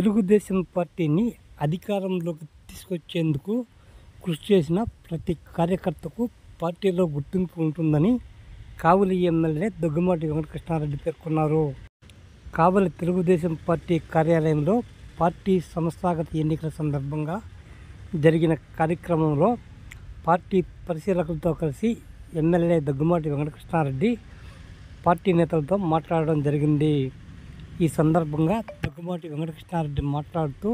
తెలుగుదేశం పార్టీని అధికారంలోకి తీసుకొచ్చేందుకు కృషి చేసిన ప్రతి కార్యకర్తకు పార్టీలో గుర్తింపు ఉంటుందని కావలి ఎమ్మెల్యే దగ్గుమాటి వెంకటకృష్ణారెడ్డి పేర్కొన్నారు. కావలి తెలుగుదేశం పార్టీ కార్యాలయంలో పార్టీ సంస్థాగత ఎన్నికల సందర్భంగా జరిగిన కార్యక్రమంలో పార్టీ పరిశీలకులతో కలిసి ఎమ్మెల్యే దగ్గుమాటి వెంకటకృష్ణారెడ్డి పార్టీ నేతలతో మాట్లాడడం జరిగింది. ఈ సందర్భంగా దగ్గుమాటి వెంకటకృష్ణారెడ్డి మాట్లాడుతూ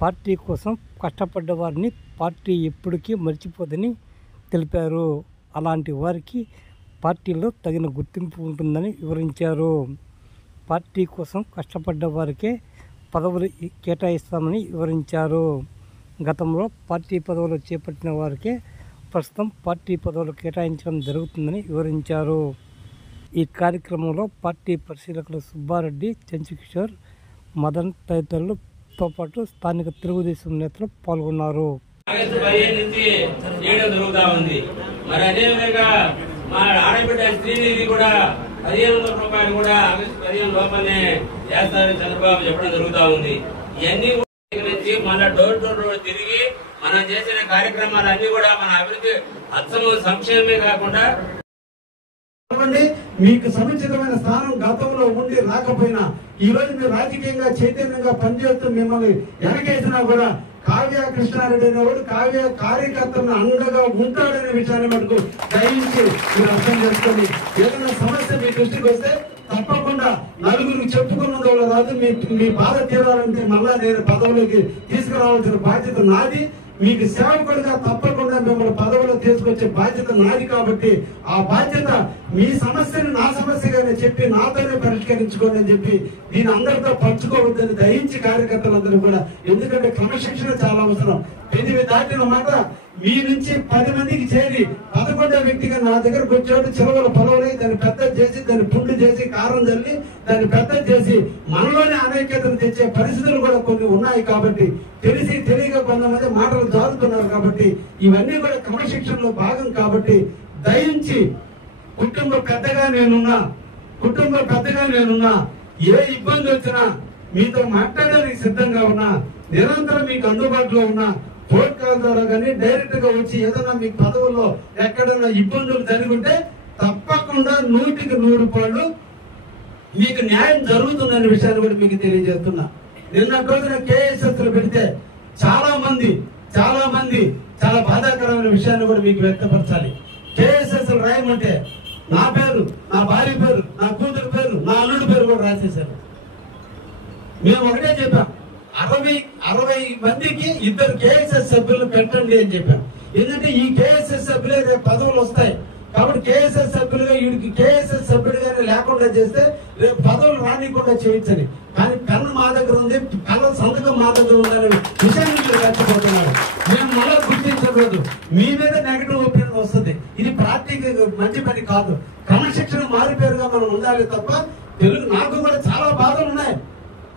పార్టీ కోసం కష్టపడ్డ వారిని పార్టీ ఎప్పటికీ మర్చిపోదని తెలిపారు. అలాంటి వారికి పార్టీలో తగిన గుర్తింపు ఉంటుందని వివరించారు. పార్టీ కోసం కష్టపడ్డ వారికే పదవులు కేటాయిస్తామని వివరించారు. గతంలో పార్టీ పదవులు చేపట్టిన వారికే ప్రస్తుతం పార్టీ పదవులు కేటాయించడం జరుగుతుందని వివరించారు. ఈ కార్యక్రమంలో పార్టీ పరిశీలకులు సుబ్బారెడ్డి, చంద్రకిషోర్, మదన్ తదితరులతో పాటు స్థానిక తెలుగుదేశం నేతలు పాల్గొన్నారు. మరి అదేవిధంగా మా ఆడబిడ్డ శ్రీనిధి కూడా 1500 రూపాయలు కూడా ఆగస్టు 15 లోపలనే చేస్తారని చంద్రబాబు చెప్పడం జరుగుతూ ఉంది. ఇవన్నీ నుంచి మన డోర్ టు డోర్ తిరిగి మనం చేసిన కార్యక్రమాలన్నీ కూడా మన అభివృద్ధి అత్సమ సంక్షేమమే కాకుండా మీకు సముచితమైన స్థానం గతంలో ఉండి రాకపోయినా ఈ రోజు మీరు రాజకీయంగా చైతన్యంగా పనిచేస్తూ మిమ్మల్ని వెనకేసినా కూడా కావ్య కృష్ణారెడ్డి అనేవాడు కావ్య కార్యకర్తలను అండగా ఉంటాడనే విషయాన్ని మటుకు గ్రహించి మీరు అర్థం చేసుకొని ఏదైనా సమస్య మీ దృష్టికి వస్తే తప్పకుండా నలుగురికి చెప్పుకున్నది వాళ్ళు రాదు. మీ బాధ తీరాలంటే మళ్ళా నేను పదవులకి తీసుకురావాల్సిన బాధ్యత నాది. మీకు సేవకుడిగా తప్పకుండా మిమ్మల్ని పదవులో తీసుకొచ్చే బాధ్యత నాది. కాబట్టి ఆ బాధ్యత మీ సమస్యను నా సమస్యగానే చెప్పి నాతోనే పరిష్కరించుకోండి అని చెప్పి దీని అందరితో పంచుకోవద్దని దయించి కార్యకర్తలందరూ కూడా, ఎందుకంటే క్రమశిక్షణ చాలా అవసరం. 8 దాటిన మాట మీ నుంచి 10 మందికి చేరి 11వ వ్యక్తిగా నా దగ్గరకు వచ్చేవాడు చిలవల పొలవలై దాన్ని పెద్ద చేసి దాన్ని పుండు చేసి కారం చల్లి దాన్ని పెద్ద చేసి మనలోనే అనైక్యతను తెచ్చే పరిస్థితులు కూడా కొన్ని ఉన్నాయి. కాబట్టి తెలియక కొంతమంది మాటలు జారుతున్నారు. కాబట్టి ఇవన్నీ కూడా క్రమశిక్షణలో భాగం. కాబట్టి దయించి కుటుంబ పెద్దగా నేనున్నా ఏ ఇబ్బంది వచ్చినా మీతో మాట్లాడడానికి సిద్ధంగా ఉన్నా, నిరంతరం మీకు అందుబాటులో ఉన్నా, ఫోన్ కాల్ ద్వారా కానీ డైరెక్ట్ గా వచ్చి ఏదైనా మీకు పదవుల్లో ఎక్కడైనా ఇబ్బందులు జరుగుంటే తప్పకుండా 100కి 100 రూపాయలు మీకు న్యాయం జరుగుతుందనే విషయాన్ని కూడా మీకు తెలియజేస్తున్నా. నిన్నటి రోజున కేఎస్ఎస్ పెడితే చాలా మంది చాలా బాధాకరమైన విషయాన్ని కూడా మీకు వ్యక్తపరచాలి. కేఎస్ఎస్ రాయమంటే నా పేరు, నా భార్య పేరు, నా కూతురు పేరు, నా అల్లుడి పేరు కూడా రాసేశారు. మేము ఒకటే చెప్పాం, 60 మందికి 2 కేఎస్ఎస్ సభ్యులు పెట్టండి అని చెప్పాం. ఎందుకంటే ఈ కేఎస్ఎస్ సభ్యులే రేపు పదవులు వస్తాయి. కాబట్టి కేఎస్ఎస్ సభ్యులుగా వీడికి కేఎస్ఎస్ సభ్యుడిగానే లేకుండా చేస్తే రేపు పదవులు రానికుండా చేయొచ్చని. కానీ పెన్ను మా దగ్గర ఉంది, కళ్ళ సంతకం మా దగ్గర ఉందనే విషయాన్ని మీరు రెచ్చగొడుతున్నారు. మేము మళ్ళీ గుర్తించకూడదు. మీ మీద నెగటివ్ ఒపీనియన్ వస్తుంది. ఇది పార్టీకి మంచి పని కాదు. క్రమశిక్షణ మారిపేరుగా మనం ఉండాలి తప్ప నాకు కూడా చాలా బాధలు ఉన్నాయి.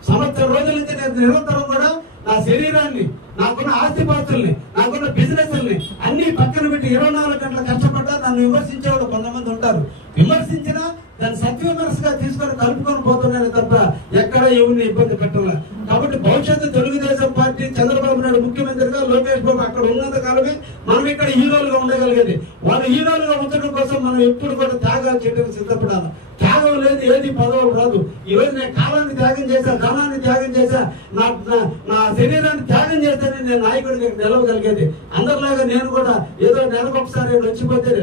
సంవత్సరం రోజుల నుంచి నేను నిరంతరం కూడా నా శరీరాన్ని, నాకున్న ఆస్తిపాస్తుల్ని, నాకున్న బిజినెస్ని అన్ని పక్కన పెట్టి 24 గంటలు కష్టపడ్డా నన్ను విమర్శించేవాడు కొంతమంది ఉంటారు. విమర్శించినా దాన్ని సత్యవిమర్శగా తీసుకొని కలుపుకొని పోతున్నాను తప్ప ఎక్కడ ఎవరిని ఇబ్బంది పెట్టాల. కాబట్టి భవిష్యత్తు తెలుగుదేశం పార్టీ చంద్రబాబు నాయుడు ముఖ్యమంత్రిగా, లోకేష్ బాబు అక్కడ ఉన్నంత కాలమే మనం ఇక్కడ హీరోలుగా ఉండగలిగేది. వాళ్ళు హీరోలుగా ఉంచడం కోసం మనం ఎప్పుడు కూడా త్యాగాలు చేయడానికి సిద్ధపడాలి. త్యాగం లేదు ఏది పదవులు రాదు. ఈ రోజు నేను కాలాన్ని త్యాగం చేశా, ధనాన్ని త్యాగం చేశా, నా శరీరాన్ని త్యాగం చేస్తేనే నేను నాయకుడికి నిలవగలిగేది. అందరిలాగా నేను కూడా ఏదో నెలకొకసారి వచ్చిపోతే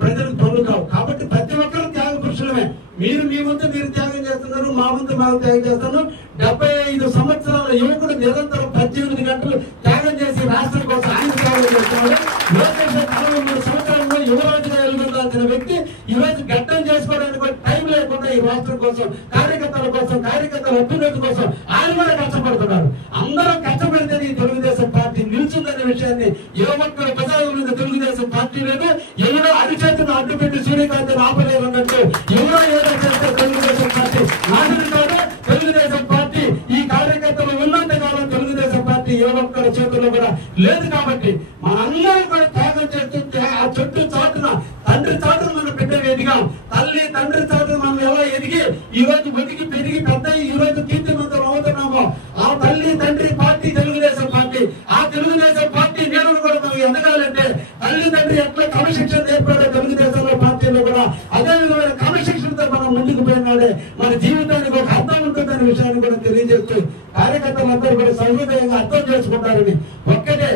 ప్రజలకు పనులు కావు. కాబట్టి ప్రతి ఒక్కరు త్యాగ పురుషులమే. మీరు మీ వంతు మీరు త్యాగం చేస్తున్నారు, మా వంతు మాకు త్యాగం చేస్తున్నారు. 75 సంవత్సరాల యువకుడు నిరంతరం 18 గంటలు త్యాగం చేసి రాష్ట్రం కోసం ఆయన త్యాగం చేస్తున్నాడు. లోకేష్ 63 సంవత్సరాల్లో యువరాజుగా ఎలుగుండాల్సిన వ్యక్తి ఈ రోజు గడ్డం చేసుకోవడానికి టైం లేకుండా ఈ రాష్ట్రం కోసం, కార్యకర్తల కోసం, కార్యకర్తల అభ్యున్నతి కోసం ఆయన కూడా కష్టపడుతున్నారు. అందరం కష్టపడితే ఈ తెలుగుదేశం పార్టీ నిల్చుందనే విషయాన్ని ఏ ఒక్కరు ప్రజావులు తెలుగుదేశం పార్టీ లేదు. ఎవరో అరిచేతులు అడ్డుపెట్టి సూర్యకాంతి ఆపలేరు అన్నట్టు ఎవరో ఏదో చేస్తే తెలుగుదేశం పార్టీ నాశనం కాదు. తెలుగుదేశం పార్టీ ఈ కార్యకర్తలు ఉన్నంత కాలం తెలుగుదేశం పార్టీ ఏ ఒక్కరి చేతుల్లో కూడా లేదు. కాబట్టి మనందరం కూడా త్యాగం చేస్తుంటే ఆ చుట్టూ చాటున తండ్రి చాటును మనం బిడ్డ ఎదిగాం. తల్లి తండ్రి చాటును మనం ఎలా ఎదిగి ఈ రోజు బతికి పెరిగి పెద్ద ఈ రోజు కీర్తిమంతం అవుతున్నామో ఆ తల్లి తండ్రి పార్టీ తెలుగుదేశం పార్టీ. ఆ తెలుగుదేశం పార్టీ నీడలు కూడా మనకి ఎదగాలంటే తల్లి తండ్రి ఎట్లా క్రమశిక్షణ నేర్పాడో తెలుగుదేశంలో పార్టీలో కూడా అదే విధమైన క్రమశిక్షణతో మనం ముందుకు పోయినాడే మన జీవితానికి ఒక అర్థం ఉంటుందనే విషయాన్ని కూడా తెలియజేస్తూ కార్యకర్తలందరూ కూడా సహృదయంగా అర్థం చేసుకుంటారని ఒక్కటే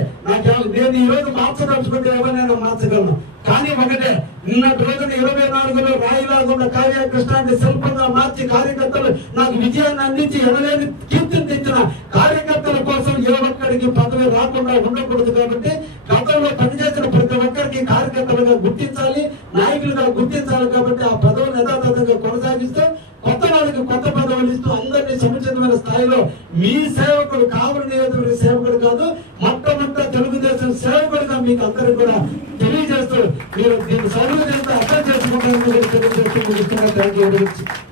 నేను ఈ రోజు మార్చదలుచుకుంటే ఎవరైనా మార్చగలను. కానీ ఒకటే, నిన్నటి రోజున 24లో రాయిలాగున్న కావ్య కృష్ణాన్ని శిల్పంగా మార్చి కార్యకర్తలు నాకు విజయాన్ని అందించి ఎనలేని కీర్తిని తెచ్చిన కార్యకర్తల కోసం ఏ ఒక్కడికి పదవి రాకుండా ఉండకూడదు. కాబట్టి గతంలో పనిచేసిన ప్రతి ఒక్కరికి కార్యకర్తలుగా గుర్తించాలి, నాయకులుగా గుర్తించాలి. కాబట్టి ఆ పదవులు యథాతథంగా కొనసాగిస్తూ కొత్త వాళ్ళకి కొత్త పదవులు ఇస్తూ అందరినీ సముచితమైన స్థాయిలో మీ సేవకుడు కావలి నియోజకవర్గ సేవకుడు కాదు, మొట్టమొదట తెలుగుదేశం సేవకుడిగా మీకు అందరికీ కూడా తెలియజేస్తూ మీరు దీన్ని సర్వజనంతో అర్థం చేసుకుంటారని తెలియజేస్తూ ముగిస్తున్నారు. Thank you.